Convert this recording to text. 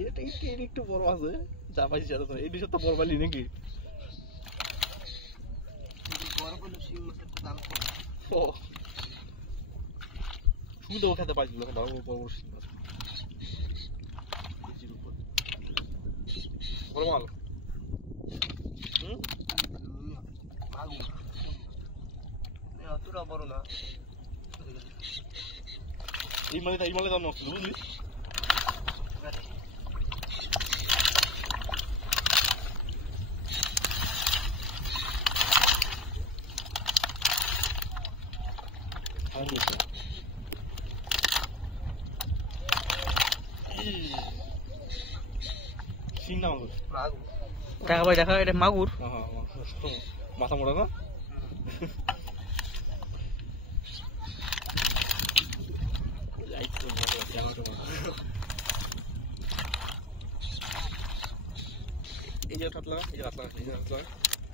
এটা একটু বড় আছে যা পাইছি এই বিষয় তো বড় পাইলি নাকি শুধু খেতে পাইছিল বড় মাল অতটা বড় না এই মালে দাম নষ্ট বুঝলি দেখা ভাই দেখা এটা মাগুর মাথা মোড়া না এই যে কাটলা